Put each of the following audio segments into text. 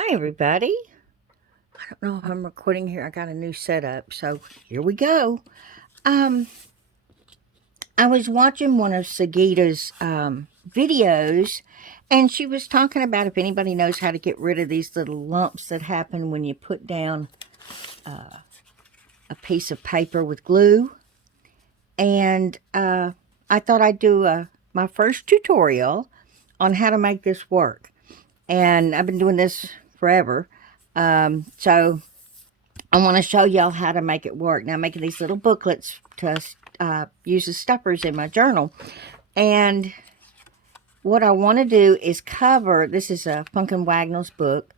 Hi, everybody. I don't know if I'm recording here. I got a new setup, so here we go. Um, I was watching one of Sigita's videos, and she was talking about if anybody knows how to get rid of these little lumps that happen when you put down a piece of paper with glue. And I thought I'd do my first tutorial on how to make this work. And I've been doing this forever. So I want to show y'all how to make it work. Now, I'm making these little booklets to use as stuffers in my journal. And what I want to do is cover, this is a Funkin' Wagnall's book,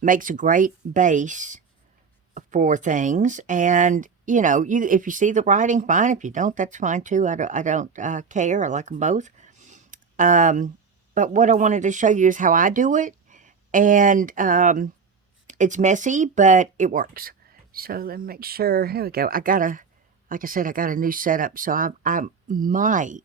makes a great base for things. And, you know, if you see the writing, fine. If you don't, that's fine too. I don't care. I like them both. But what I wanted to show you is how I do it. And it's messy, but it works. So let me make sure. Here we go. Like I said, I got a new setup, so I might,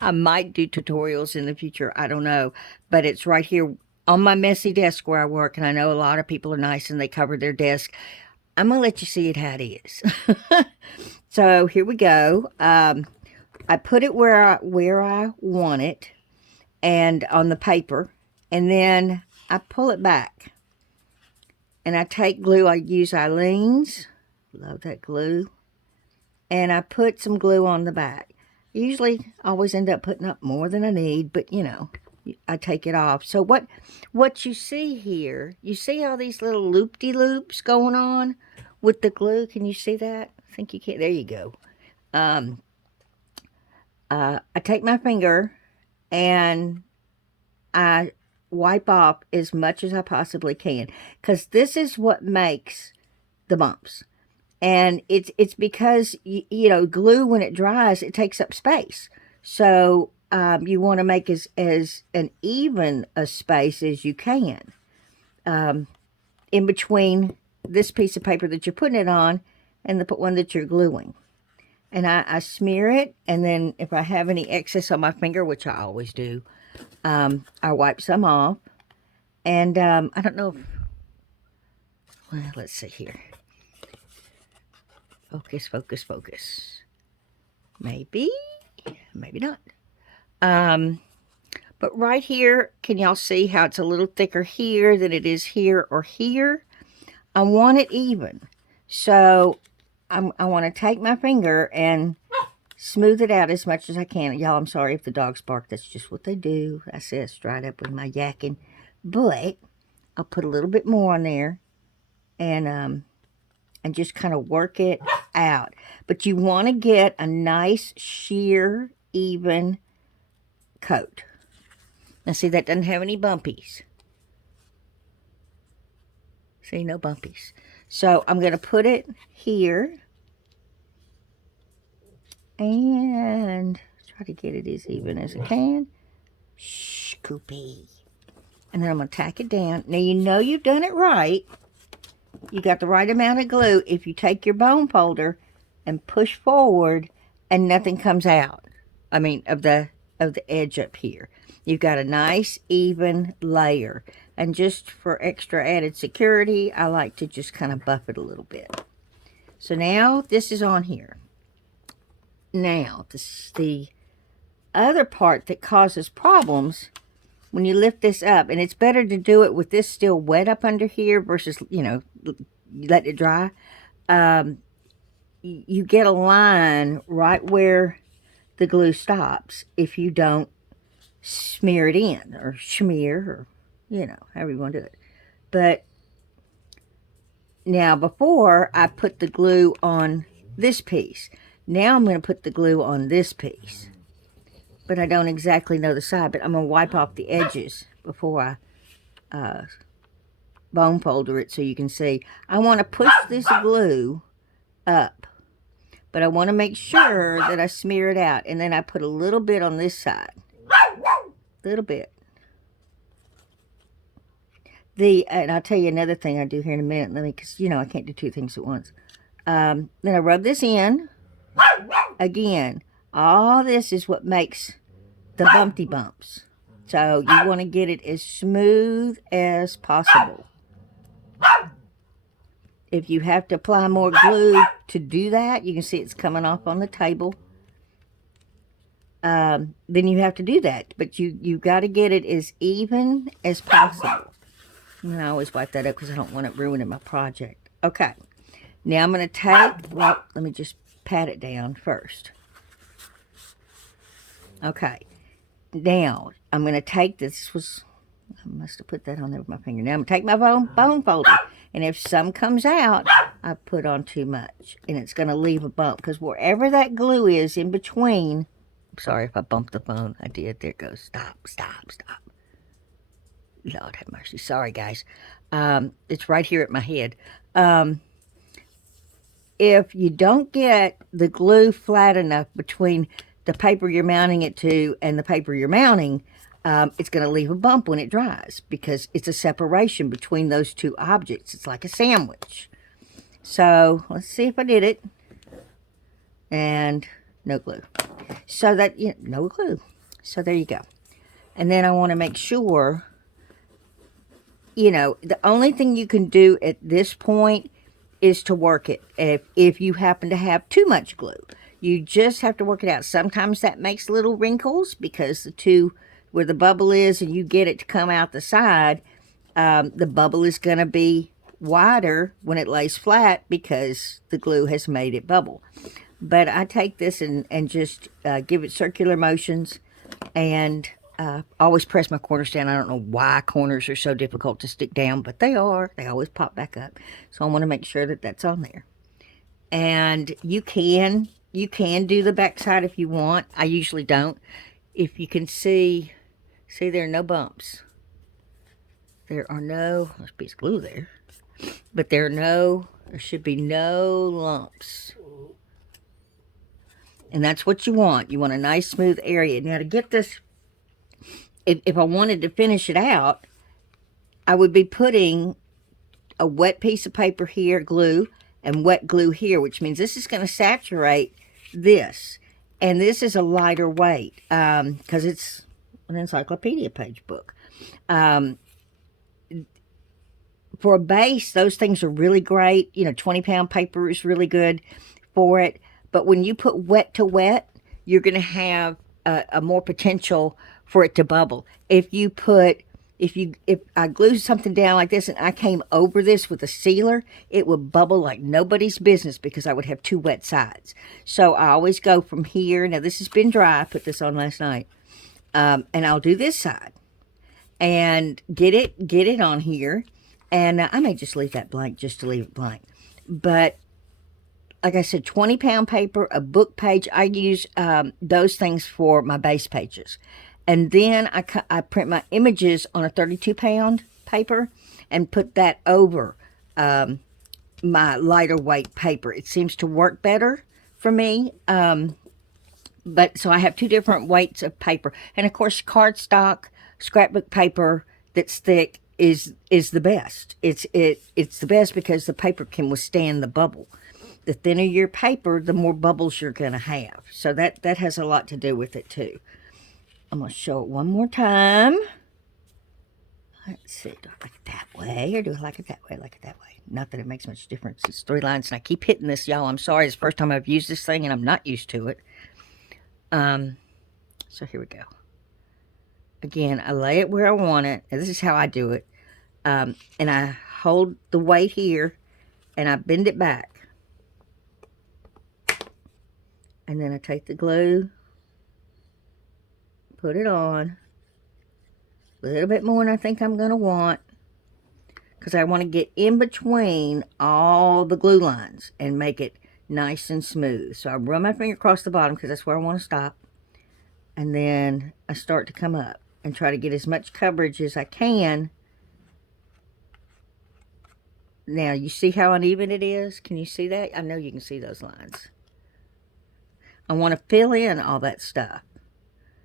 I might do tutorials in the future. I don't know, but it's right here on my messy desk where I work, and I know a lot of people are nice and they cover their desk. I'm gonna let you see it how it is. So here we go. I put it where I want it, and on the paper, and then I pull it back. And I take glue. I use Eileen's. Love that glue. And I put some glue on the back. I usually always end up putting up more than I need, but you know, I take it off. So what you see here, you see all these little loop-de-loops going on with the glue. Can you see that? I think you can. There you go. I take my finger and I wipe off as much as I possibly can, because this is what makes the bumps. And it's because you know, glue, when it dries, it takes up space. So you want to make as an even a space as you can in between this piece of paper that you're putting it on and the one that you're gluing. And I smear it, and then if I have any excess on my finger, which I always do, I wipe some off. And I don't know if, well, let's see here. Focus, focus, focus. Maybe, maybe not. But right here, can y'all see how it's a little thicker here than it is here or here? I want it even. So I want to take my finger and smooth it out as much as I can. Y'all, I'm sorry if the dogs bark. That's just what they do. I said it's dried up with my yakking. But I'll put a little bit more on there and just kind of work it out. But you want to get a nice, sheer, even coat. Now, see, that doesn't have any bumpies. See, no bumpies. So I'm going to put it here and try to get it as even as I can. Scoopy. And then I'm going to tack it down. Now, you know you've done it right. You got the right amount of glue if you take your bone folder and push forward and nothing comes out. I mean, of the edge up here. You've got a nice even layer. And just for extra added security, I like to just kind of buff it a little bit. So now this is on here. Now, this is the other part that causes problems when you lift this up. And it's better to do it with this still wet up under here versus, you know, let it dry. You get a line right where the glue stops if you don't smear it in, or smear, or, you know, however you want to do it. But now, before I put the glue on this piece, now I'm going to put the glue on this piece. But I don't exactly know the side, but I'm going to wipe off the edges before I bone folder it so you can see. I want to push this glue up, but I want to make sure that I smear it out. And then I put a little bit on this side. Little bit. And I'll tell you another thing I do here in a minute. Because, you know, I can't do two things at once. Then I rub this in. Again, all this is what makes the bumpty bumps. So you want to get it as smooth as possible. If you have to apply more glue to do that, you can see it's coming off on the table. Then you have to do that. But you got to get it as even as possible. And I always wipe that up because I don't want it ruining my project. Okay. Now I'm going to take, well, let me just pat it down first. Okay. Now, I'm going to take this. I must have put that on there with my finger. Now I'm going to take my bone folder. And if some comes out, I put on too much. And it's going to leave a bump. Because wherever that glue is in between. I'm sorry if I bumped the phone. I did. There it goes. Stop, stop, stop. Lord have mercy. Sorry, guys. It's right here at my head. If you don't get the glue flat enough between the paper you're mounting it to and the paper you're mounting, it's going to leave a bump when it dries because it's a separation between those two objects. It's like a sandwich. So let's see if I did it. And no glue. So that, no glue. So there you go. And then I want to make sure, the only thing you can do at this point is to work it. If you happen to have too much glue, you just have to work it out. Sometimes that makes little wrinkles because the two where the bubble is and you get it to come out the side, the bubble is going to be wider when it lays flat because the glue has made it bubble. But I take this and just give it circular motions and always press my corners down. I don't know why corners are so difficult to stick down, but they are. They always pop back up. So I want to make sure that that's on there. And you can do the back side if you want. I usually don't. If you can see there are no bumps. There are no, there's a piece of glue there. But there should be no lumps. And that's what you want. You want a nice smooth area. Now to get this, if I wanted to finish it out, I would be putting a wet piece of paper here, glue, and wet glue here, which means this is going to saturate this. And this is a lighter weight because it's an encyclopedia page book. For a base, those things are really great. 20-pound paper is really good for it. But when you put wet to wet, you're going to have a more potential for it to bubble. If I glue something down like this and I came over this with a sealer, it would bubble like nobody's business because I would have two wet sides. So I always go from here. Now this has been dry. I put this on last night. And I'll do this side and get it on here. And I may just leave that blank just to leave it blank. But like I said, 20-pound paper, a book page. I use those things for my base pages. And then I print my images on a 32-pound paper and put that over my lighter weight paper. It seems to work better for me. But so I have two different weights of paper. And of course, cardstock, scrapbook paper that's thick is the best. It's the best because the paper can withstand the bubble. The thinner your paper, the more bubbles you're going to have. So that has a lot to do with it too. I'm going to show it one more time. Let's see. Do I like it that way or do I like it that way? I like it that way. Not that it makes much difference. It's 3 lines and I keep hitting this, y'all. I'm sorry. It's the first time I've used this thing and I'm not used to it. So here we go. Again, I lay it where I want it. And this is how I do it. And I hold the weight here and I bend it back. And then I take the glue, put it on, a little bit more than I think I'm going to want, because I want to get in between all the glue lines and make it nice and smooth. So I run my finger across the bottom because that's where I want to stop. And then I start to come up and try to get as much coverage as I can. Now, you see how uneven it is? Can you see that? I know you can see those lines. I want to fill in all that stuff.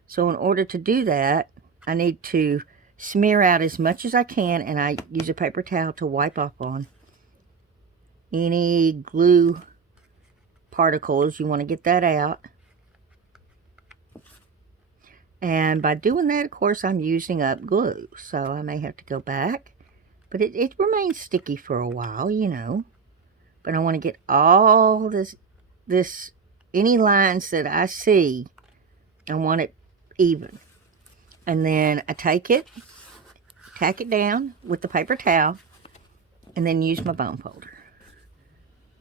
So in order to do that, I need to smear out as much as I can, and I use a paper towel to wipe off on any glue particles. You want to get that out. And by doing that, of course, I'm using up glue. So I may have to go back. But it remains sticky for a while, you know. But I want to get all this, any lines that I see, I want it even. And then I take it, tack it down with the paper towel, and then use my bone folder.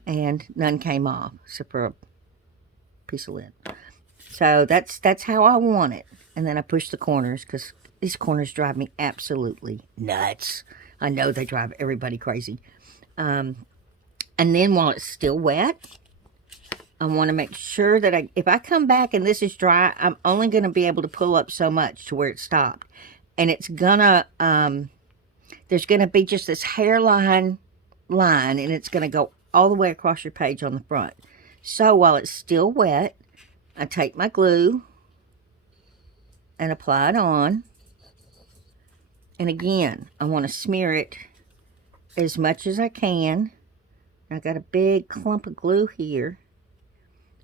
And none came off, except for a piece of lint. So that's how I want it. And then I push the corners, because these corners drive me absolutely nuts. I know they drive everybody crazy. And then while it's still wet, I want to make sure that if I come back and this is dry, I'm only going to be able to pull up so much to where it stopped. And it's gonna, there's going to be just this hairline line, and it's going to go all the way across your page on the front. So while it's still wet, I take my glue and apply it on. And again, I want to smear it as much as I can. I got a big clump of glue here,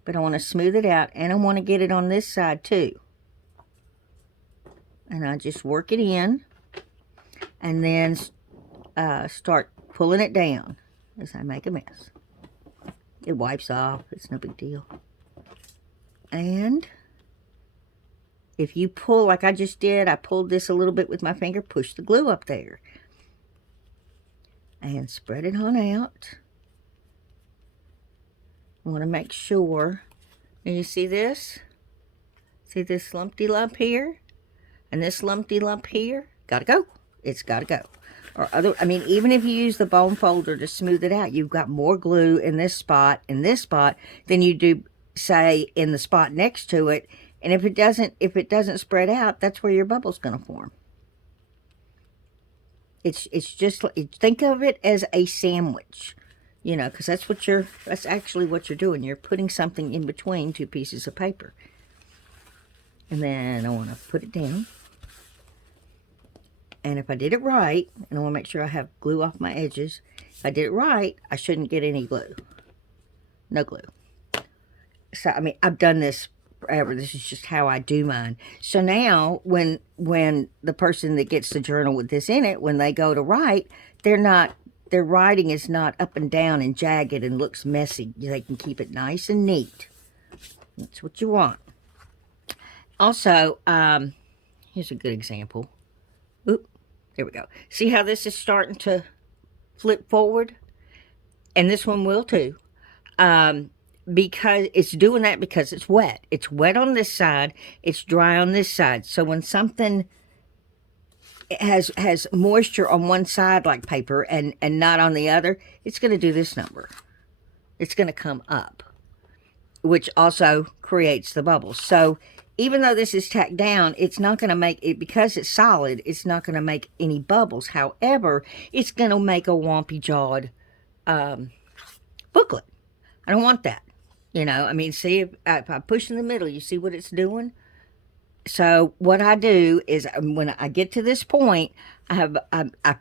but I want to smooth it out, and I want to get it on this side too. And I just work it in, and then start pulling it down as I make a mess. It wipes off, it's no big deal. And if you pull like I just did, I pulled this a little bit with my finger, push the glue up there. And spread it on out. I want to make sure. And you see this? See this lumpy lump here? And this lumpy lump here? Gotta go. It's gotta go. Or even if you use the bone folder to smooth it out, you've got more glue in this spot, than you do, say, in the spot next to it. And if it doesn't spread out, that's where your bubble's gonna form. It's just, think of it as a sandwich, you know, because that's actually what you're doing. You're putting something in between two pieces of paper. And then I want to put it down. And if I did it right, and I want to make sure I have glue off my edges, if I did it right, I shouldn't get any glue. No glue. So, I mean, I've done this forever. This is just how I do mine. So now, when the person that gets the journal with this in it, when they go to write, their writing is not up and down and jagged and looks messy. They can keep it nice and neat. That's what you want. Also, here's a good example. Oop, there we go. See how this is starting to flip forward? And this one will too. Because it's doing that because it's wet. It's wet on this side. It's dry on this side. So when something has moisture on one side like paper and not on the other, it's going to do this number. It's going to come up, which also creates the bubbles. So even though this is tacked down, it's not going to make it, because it's solid, it's not going to make any bubbles. However, it's going to make a wompy jawed booklet. I don't want that. You know, I mean, see, if I push in the middle, you see what it's doing? So what I do is when I get to this point, I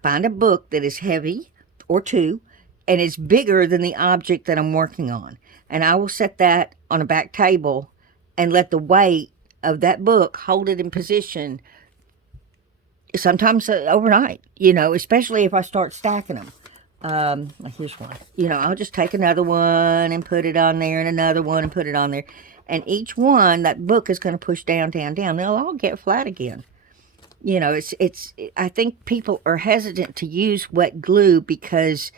find a book that is heavy, or two, and it's bigger than the object that I'm working on. And I will set that on a back table and let the weight of that book hold it in position, sometimes overnight, you know, especially if I start stacking them. Here's one. You know, I'll just take another one and put it on there, and another one and put it on there. And each one, that book is going to push down, down, down. They'll all get flat again. You know, I think people are hesitant to use wet glue because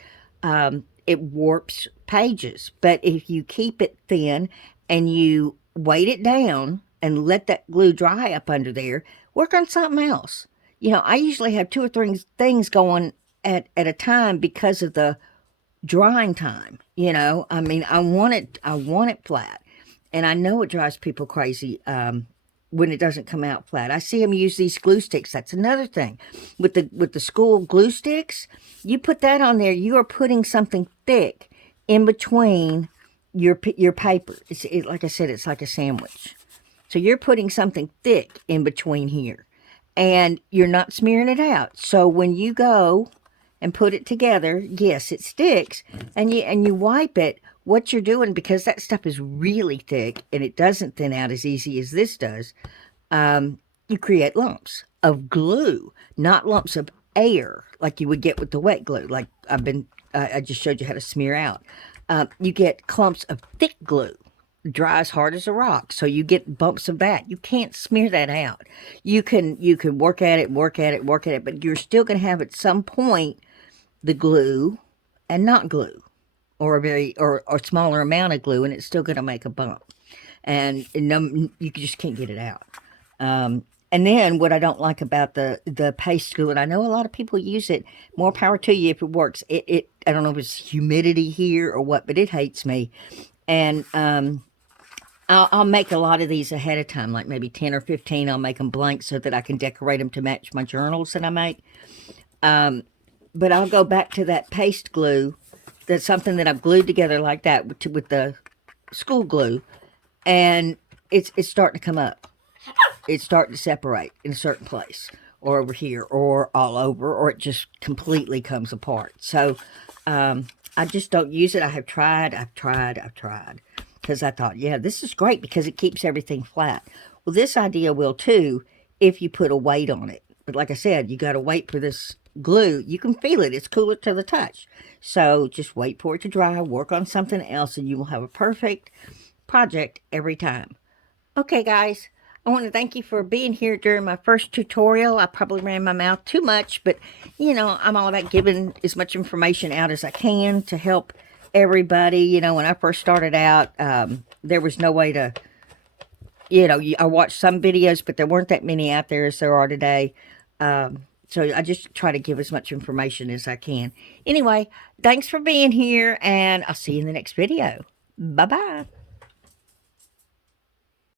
it warps pages. But if you keep it thin and you weight it down and let that glue dry up under there, work on something else. You know, I usually have 2 or 3 things going at a time because of the drying time. You know, I mean, I want it flat. And I know it drives people crazy when it doesn't come out flat. I see them use these glue sticks. That's another thing. With the school glue sticks, you put that on there, you are putting something thick in between your paper. Like I said, it's like a sandwich. So you're putting something thick in between here. And you're not smearing it out. So when you go and put it together, yes, it sticks. And you wipe it. What you're doing, because that stuff is really thick and it doesn't thin out as easy as this does, you create lumps of glue, not lumps of air like you would get with the wet glue. Like I just showed you how to smear out. You get clumps of thick glue, dries hard as a rock. So you get bumps of that. You can't smear that out. You can work at it, work at it, work at it, but you're still going to have at some point the glue and not glue, or a very or smaller amount of glue, and it's still going to make a bump, and you just can't get it out. And then what I don't like about the paste glue, and I know a lot of people use it. More power to you if it works. It I don't know if it's humidity here or what, but it hates me. And I'll make a lot of these ahead of time, like maybe 10 or 15. I'll make them blank so that I can decorate them to match my journals that I make. But I'll go back to that paste glue. That's something that I've glued together like that with the school glue, and it's starting to come up. It's starting to separate in a certain place, or over here, or all over, or it just completely comes apart. So I just don't use it. I've tried. Because I thought, yeah, this is great because it keeps everything flat. Well, this idea will too if you put a weight on it. But like I said, you got to wait for this glue. You can feel it. It's cooler to the touch. So just wait for it to dry, work on something else, and you will have a perfect project every time. Okay, guys, I want to thank you for being here during my first tutorial. I probably ran my mouth too much, but, I'm all about giving as much information out as I can to help everybody. When I first started out, there was no way to, I watched some videos, but there weren't that many out there as there are today. So I just try to give as much information as I can. Anyway, thanks for being here, and I'll see you in the next video. Bye-bye.